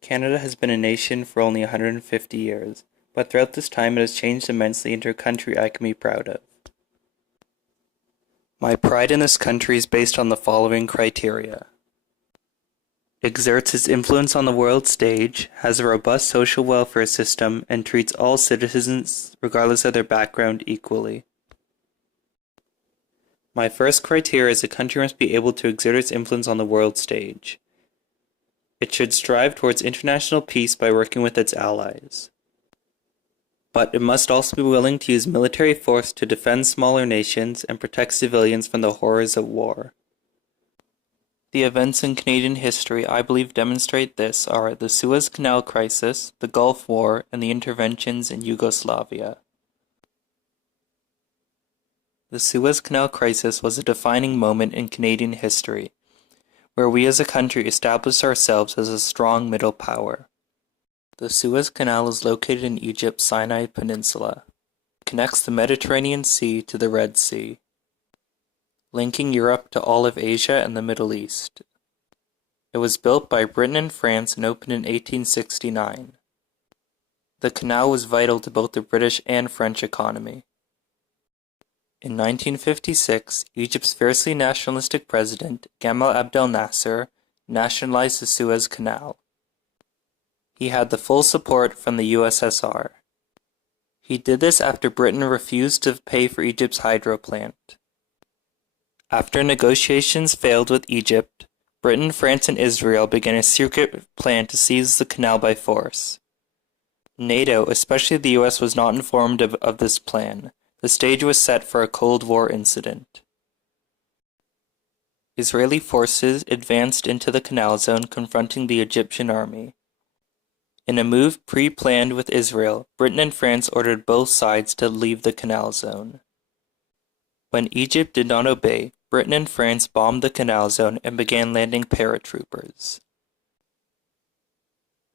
Canada has been a nation for only 150 years, but throughout this time it has changed immensely into a country I can be proud of. My pride in this country is based on the following criteria. Exerts its influence on the world stage, has a robust social welfare system, and treats all citizens, regardless of their background, equally. My first criteria is a country must be able to exert its influence on the world stage. It should strive towards international peace by working with its allies. But it must also be willing to use military force to defend smaller nations and protect civilians from the horrors of war. The events in Canadian history I believe demonstrate this are the Suez Canal crisis, the Gulf War, and the interventions in Yugoslavia. The Suez Canal crisis was a defining moment in Canadian history, where we as a country established ourselves as a strong middle power. The Suez Canal is located in Egypt's Sinai Peninsula. It connects the Mediterranean Sea to the Red Sea, linking Europe to all of Asia and the Middle East. It was built by Britain and France and opened in 1869. The canal was vital to both the British and French economy. In 1956, Egypt's fiercely nationalistic president, Gamal Abdel Nasser, nationalized the Suez Canal. He had the full support from the USSR. He did this after Britain refused to pay for Egypt's hydro plant. After negotiations failed with Egypt, Britain, France, and Israel began a secret plan to seize the canal by force. NATO, especially the US, was not informed of this plan. The stage was set for a Cold War incident. Israeli forces advanced into the canal zone, confronting the Egyptian army. In a move pre-planned with Israel, Britain and France ordered both sides to leave the canal zone. When Egypt did not obey, Britain and France bombed the canal zone and began landing paratroopers.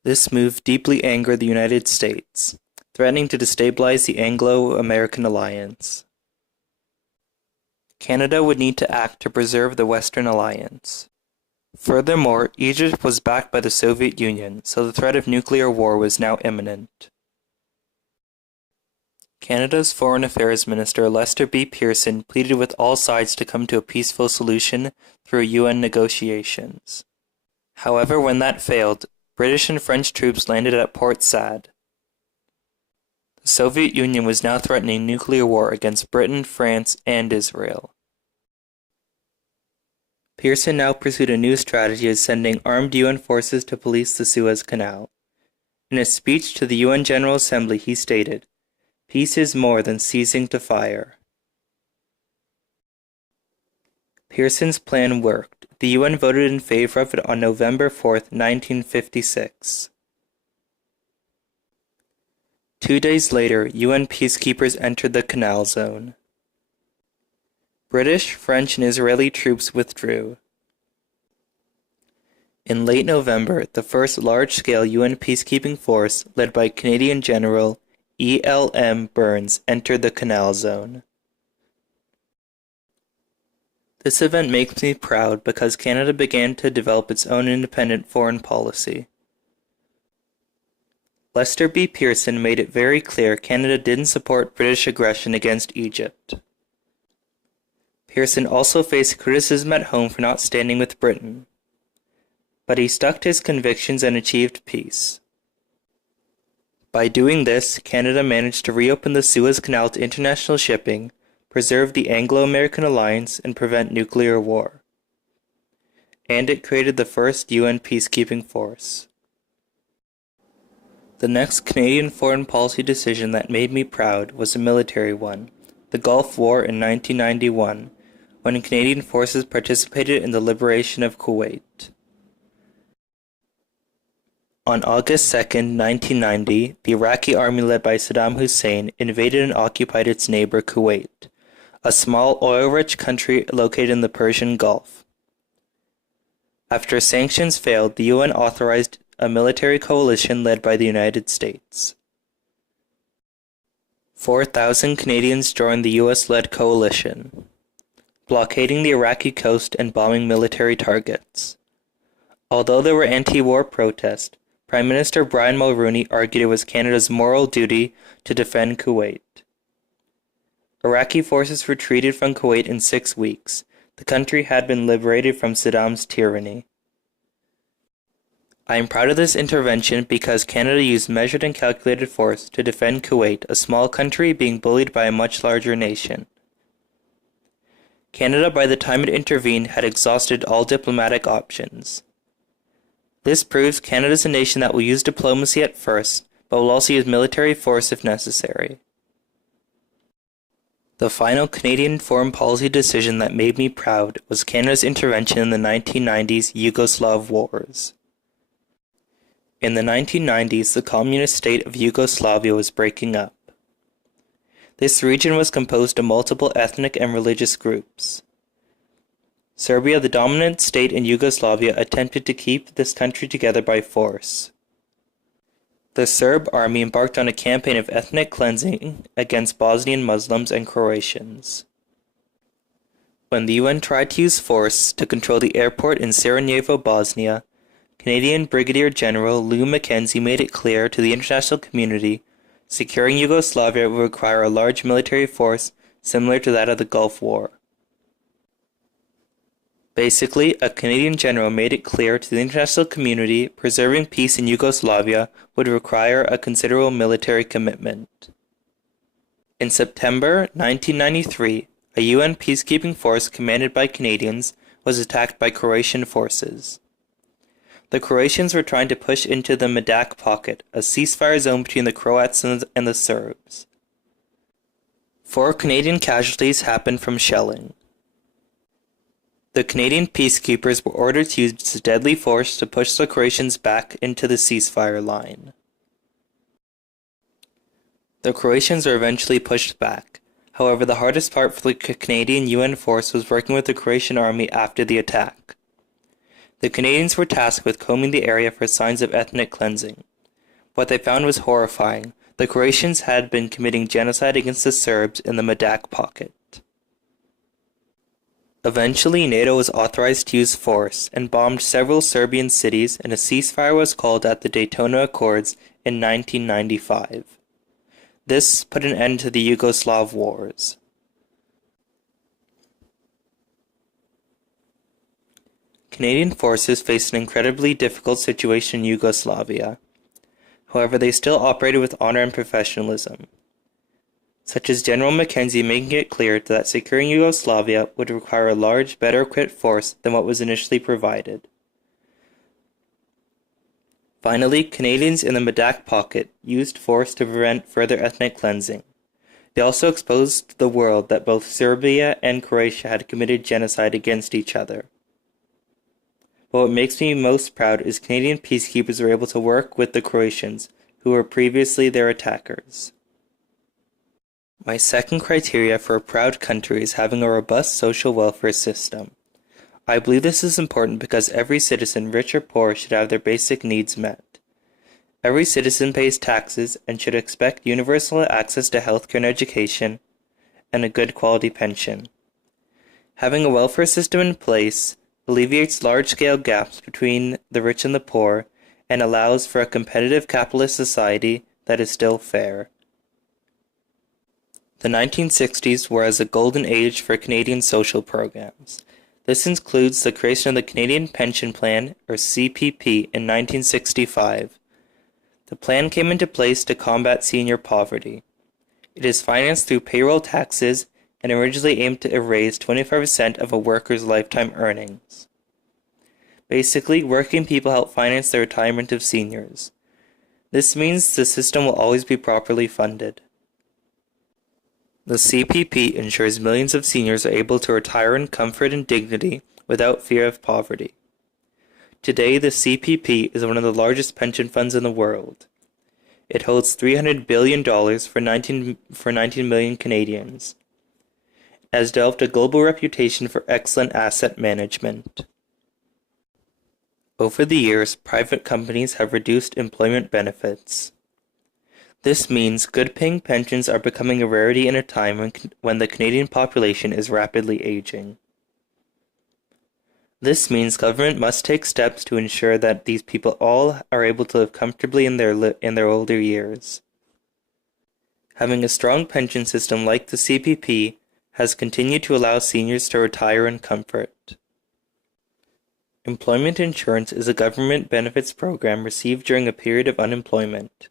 This move deeply angered the United States, threatening to destabilize the Anglo-American alliance. Canada would need to act to preserve the Western alliance. Furthermore, Egypt was backed by the Soviet Union, so the threat of nuclear war was now imminent. Canada's Foreign Affairs Minister Lester B. Pearson pleaded with all sides to come to a peaceful solution through UN negotiations. However, when that failed, British and French troops landed at Port Said. The Soviet Union was now threatening nuclear war against Britain, France, and Israel. Pearson now pursued a new strategy of sending armed UN forces to police the Suez Canal. In a speech to the UN General Assembly, he stated, "Peace is more than ceasing to fire." Pearson's plan worked. The UN voted in favor of it on November 4, 1956. 2 days later, UN peacekeepers entered the canal zone. British, French, and Israeli troops withdrew. In late November, the first large-scale UN peacekeeping force, led by Canadian General E.L.M. Burns, entered the canal zone. This event makes me proud because Canada began to develop its own independent foreign policy. Lester B. Pearson made it very clear Canada didn't support British aggression against Egypt. Pearson also faced criticism at home for not standing with Britain, but he stuck to his convictions and achieved peace. By doing this, Canada managed to reopen the Suez Canal to international shipping, preserve the Anglo-American alliance, and prevent nuclear war. And it created the first UN peacekeeping force. The next Canadian foreign policy decision that made me proud was a military one, the Gulf War in 1991, when Canadian forces participated in the liberation of Kuwait. On August 2, 1990, the Iraqi army led by Saddam Hussein invaded and occupied its neighbor Kuwait, a small oil-rich country located in the Persian Gulf. After sanctions failed, the UN authorized a military coalition led by the United States. 4,000 Canadians joined the US-led coalition, blockading the Iraqi coast and bombing military targets. Although there were anti-war protests, Prime Minister Brian Mulroney argued it was Canada's moral duty to defend Kuwait. Iraqi forces retreated from Kuwait in 6 weeks. The country had been liberated from Saddam's tyranny. I am proud of this intervention because Canada used measured and calculated force to defend Kuwait, a small country being bullied by a much larger nation. Canada, by the time it intervened, had exhausted all diplomatic options. This proves Canada is a nation that will use diplomacy at first, but will also use military force if necessary. The final Canadian foreign policy decision that made me proud was Canada's intervention in the 1990s Yugoslav Wars. In the 1990s, the communist state of Yugoslavia was breaking up. This region was composed of multiple ethnic and religious groups. Serbia, the dominant state in Yugoslavia, attempted to keep this country together by force. The Serb army embarked on a campaign of ethnic cleansing against Bosnian Muslims and Croatians. When the UN tried to use force to control the airport in Sarajevo, Bosnia, Canadian Brigadier General Lou Mackenzie made it clear to the international community securing Yugoslavia would require a large military force similar to that of the Gulf War. Basically, a Canadian general made it clear to the international community preserving peace in Yugoslavia would require a considerable military commitment. In September 1993, a UN peacekeeping force commanded by Canadians was attacked by Croatian forces. The Croatians were trying to push into the Medak Pocket, a ceasefire zone between the Croats and the Serbs. 4 Canadian casualties happened from shelling. The Canadian peacekeepers were ordered to use deadly force to push the Croatians back into the ceasefire line. The Croatians were eventually pushed back. However, the hardest part for the Canadian UN force was working with the Croatian army after the attack. The Canadians were tasked with combing the area for signs of ethnic cleansing. What they found was horrifying. The Croatians had been committing genocide against the Serbs in the Medak Pocket. Eventually, NATO was authorized to use force and bombed several Serbian cities, and a ceasefire was called at the Daytona Accords in 1995. This put an end to the Yugoslav Wars. Canadian forces faced an incredibly difficult situation in Yugoslavia. However, they still operated with honor and professionalism, such as General Mackenzie making it clear that securing Yugoslavia would require a large, better-equipped force than what was initially provided. Finally, Canadians in the Medak Pocket used force to prevent further ethnic cleansing. They also exposed the world that both Serbia and Croatia had committed genocide against each other. But what makes me most proud is Canadian peacekeepers were able to work with the Croatians, who were previously their attackers. My second criteria for a proud country is having a robust social welfare system. I believe this is important because every citizen, rich or poor, should have their basic needs met. Every citizen pays taxes and should expect universal access to healthcare and education, and a good quality pension. Having a welfare system in place alleviates large-scale gaps between the rich and the poor, and allows for a competitive capitalist society that is still fair. The 1960s were as a golden age for Canadian social programs. This includes the creation of the Canadian Pension Plan, or CPP, in 1965. The plan came into place to combat senior poverty. It is financed through payroll taxes and originally aimed to erase 25% of a worker's lifetime earnings. Basically, working people help finance the retirement of seniors. This means the system will always be properly funded. The CPP ensures millions of seniors are able to retire in comfort and dignity without fear of poverty. Today, the CPP is one of the largest pension funds in the world. It holds $300 billion for 19 million Canadians. It has developed a global reputation for excellent asset management. Over the years, private companies have reduced employment benefits. This means good-paying pensions are becoming a rarity in a time when the Canadian population is rapidly aging. This means government must take steps to ensure that these people all are able to live comfortably in their older years. Having a strong pension system like the CPP has continued to allow seniors to retire in comfort. Employment insurance is a government benefits program received during a period of unemployment.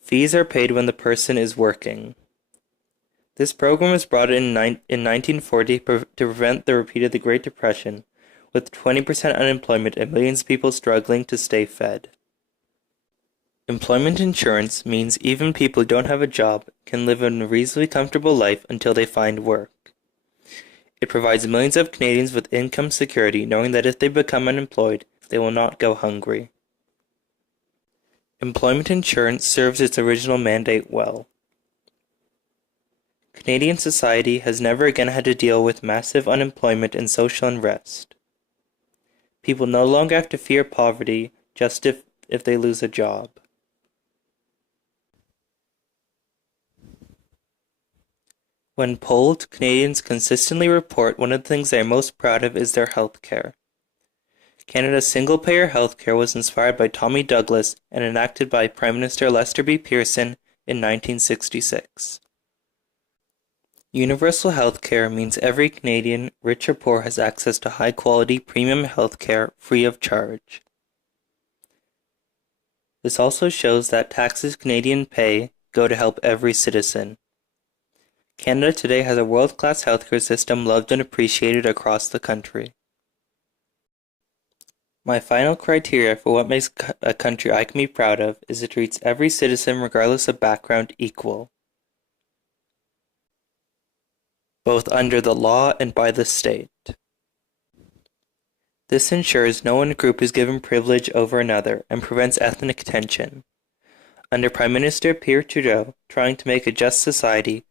Fees are paid when the person is working. This program was brought in 1940 to prevent the repeat of the Great Depression, with 20% unemployment and millions of people struggling to stay fed. Employment insurance means even people who don't have a job can live a reasonably comfortable life until they find work. It provides millions of Canadians with income security, knowing that if they become unemployed, they will not go hungry. Employment insurance serves its original mandate well. Canadian society has never again had to deal with massive unemployment and social unrest. People no longer have to fear poverty just if they lose a job. When polled, Canadians consistently report one of the things they are most proud of is their health care. Canada's single-payer health care was inspired by Tommy Douglas and enacted by Prime Minister Lester B. Pearson in 1966. Universal health care means every Canadian, rich or poor, has access to high-quality premium health care free of charge. This also shows that taxes Canadians pay go to help every citizen. Canada today has a world-class healthcare system loved and appreciated across the country. My final criteria for what makes a country I can be proud of is it treats every citizen regardless of background equal, both under the law and by the state. This ensures no one group is given privilege over another and prevents ethnic tension. Under Prime Minister Pierre Trudeau, trying to make a just society,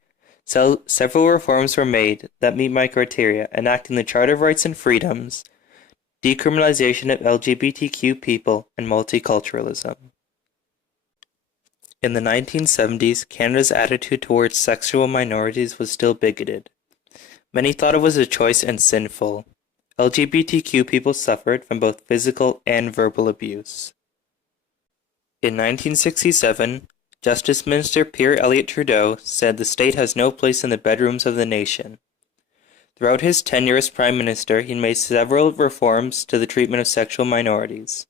several reforms were made that meet my criteria, enacting the Charter of Rights and Freedoms, decriminalization of LGBTQ people, and multiculturalism. In the 1970s, Canada's attitude towards sexual minorities was still bigoted. Many thought it was a choice and sinful. LGBTQ people suffered from both physical and verbal abuse. In 1967, Justice Minister Pierre Elliott Trudeau said the state has no place in the bedrooms of the nation. Throughout his tenure as Prime Minister, he made several reforms to the treatment of sexual minorities.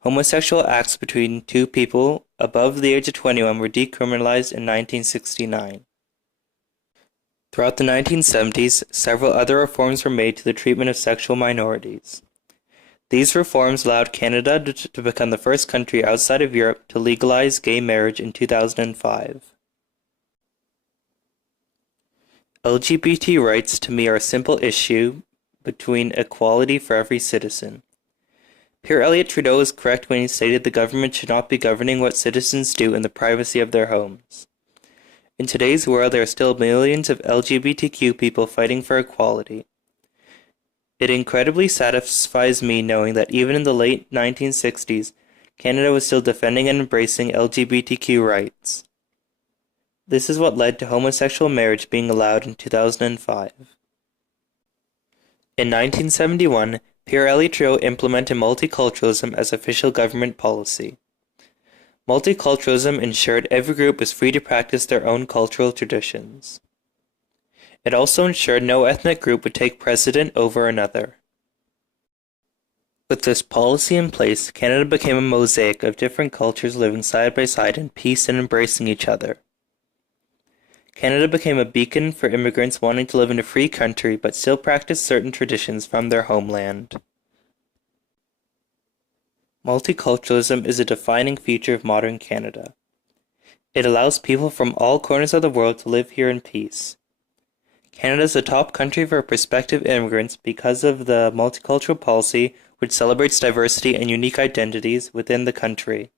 Homosexual acts between two people above the age of 21 were decriminalized in 1969. Throughout the 1970s, several other reforms were made to the treatment of sexual minorities. These reforms allowed Canada to become the first country outside of Europe to legalize gay marriage in 2005. LGBT rights to me are a simple issue between equality for every citizen. Pierre Elliott Trudeau is correct when he stated the government should not be governing what citizens do in the privacy of their homes. In today's world, there are still millions of LGBTQ people fighting for equality. It incredibly satisfies me knowing that even in the late 1960s, Canada was still defending and embracing LGBTQ rights. This is what led to homosexual marriage being allowed in 2005. In 1971, Pierre Elliott Trudeau implemented multiculturalism as official government policy. Multiculturalism ensured every group was free to practice their own cultural traditions. It also ensured no ethnic group would take precedent over another. With this policy in place, Canada became a mosaic of different cultures living side by side in peace and embracing each other. Canada became a beacon for immigrants wanting to live in a free country but still practice certain traditions from their homeland. Multiculturalism is a defining feature of modern Canada. It allows people from all corners of the world to live here in peace. Canada is a top country for prospective immigrants because of the multicultural policy which celebrates diversity and unique identities within the country.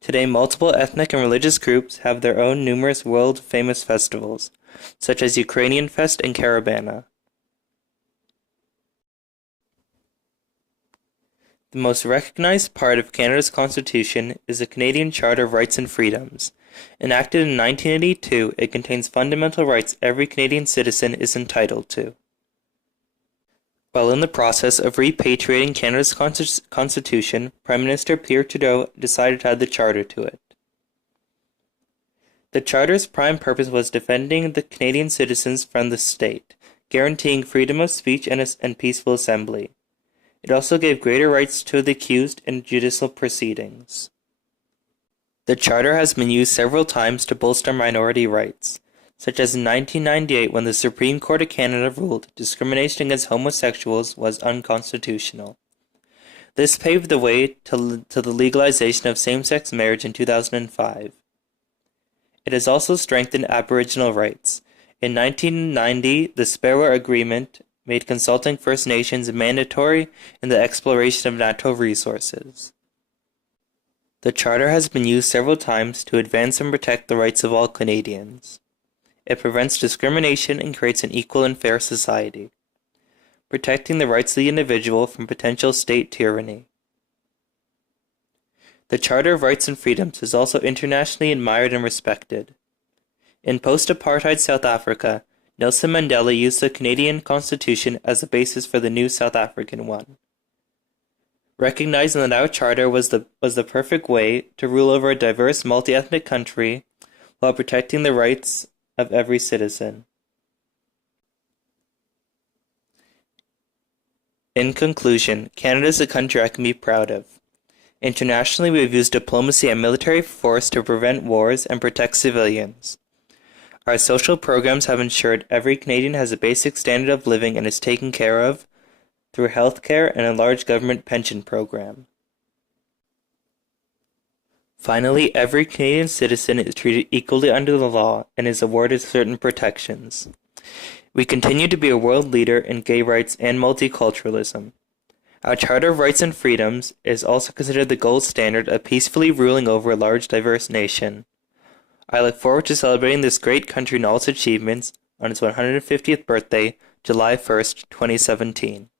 Today, multiple ethnic and religious groups have their own numerous world-famous festivals, such as Ukrainian Fest and Carabana. The most recognized part of Canada's Constitution is the Canadian Charter of Rights and Freedoms. Enacted in 1982, it contains fundamental rights every Canadian citizen is entitled to. While in the process of repatriating Canada's constitution, Prime Minister Pierre Trudeau decided to add the Charter to it. The Charter's prime purpose was defending the Canadian citizens from the state, guaranteeing freedom of speech and peaceful assembly. It also gave greater rights to the accused in judicial proceedings. The Charter has been used several times to bolster minority rights, such as in 1998 when the Supreme Court of Canada ruled discrimination against homosexuals was unconstitutional. This paved the way to the legalization of same-sex marriage in 2005. It has also strengthened Aboriginal rights. In 1990, the Sparrow Agreement made consulting First Nations mandatory in the exploration of natural resources. The Charter has been used several times to advance and protect the rights of all Canadians. It prevents discrimination and creates an equal and fair society, protecting the rights of the individual from potential state tyranny. The Charter of Rights and Freedoms is also internationally admired and respected. In post-apartheid South Africa, Nelson Mandela used the Canadian Constitution as the basis for the new South African one, recognizing that our charter was the perfect way to rule over a diverse multi-ethnic country while protecting the rights of every citizen. In conclusion, Canada is a country I can be proud of. Internationally, we have used diplomacy and military force to prevent wars and protect civilians. Our social programs have ensured every Canadian has a basic standard of living and is taken care of through health care and a large government pension program. Finally, every Canadian citizen is treated equally under the law and is awarded certain protections. We continue to be a world leader in gay rights and multiculturalism. Our Charter of Rights and Freedoms is also considered the gold standard of peacefully ruling over a large, diverse nation. I look forward to celebrating this great country and all its achievements on its 150th birthday, July 1st, 2017.